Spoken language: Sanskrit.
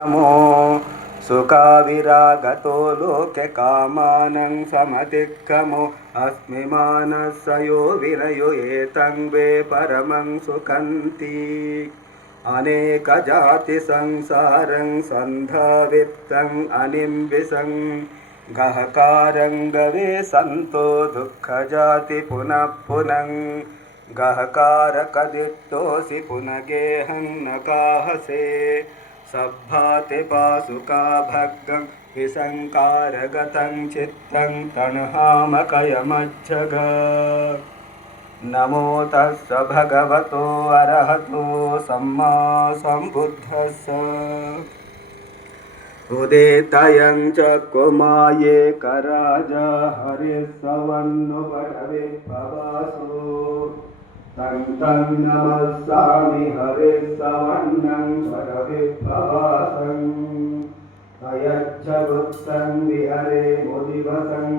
नमो सुखाविरागतो लोके कामानं समतिक्रमो अस्मि मानसयो विनयो एतं वे परमं सुखन्ति अनेकजाति संसारं सन्धावित्तं अनिम्बिसं गहकारं गवे संतो दुःखजाति पुनः पुनः गहकारकदिष्टोऽसि पुनगेहं न काहसे सब्भाति पासुका भग्गं विसंकारगतं चित्तं तण्हामकयमज्जग नमो तस्स भगवतो अरहतो सम्मा सम्बुद्धस्स उदितयं चक्कुमाये कराजा हरिस्सवन्नुपटविभवासो तं नमस्सामि हरिस्सवन्नं परविभवासं तयच्च वृत्तं विहरे मुदिवसं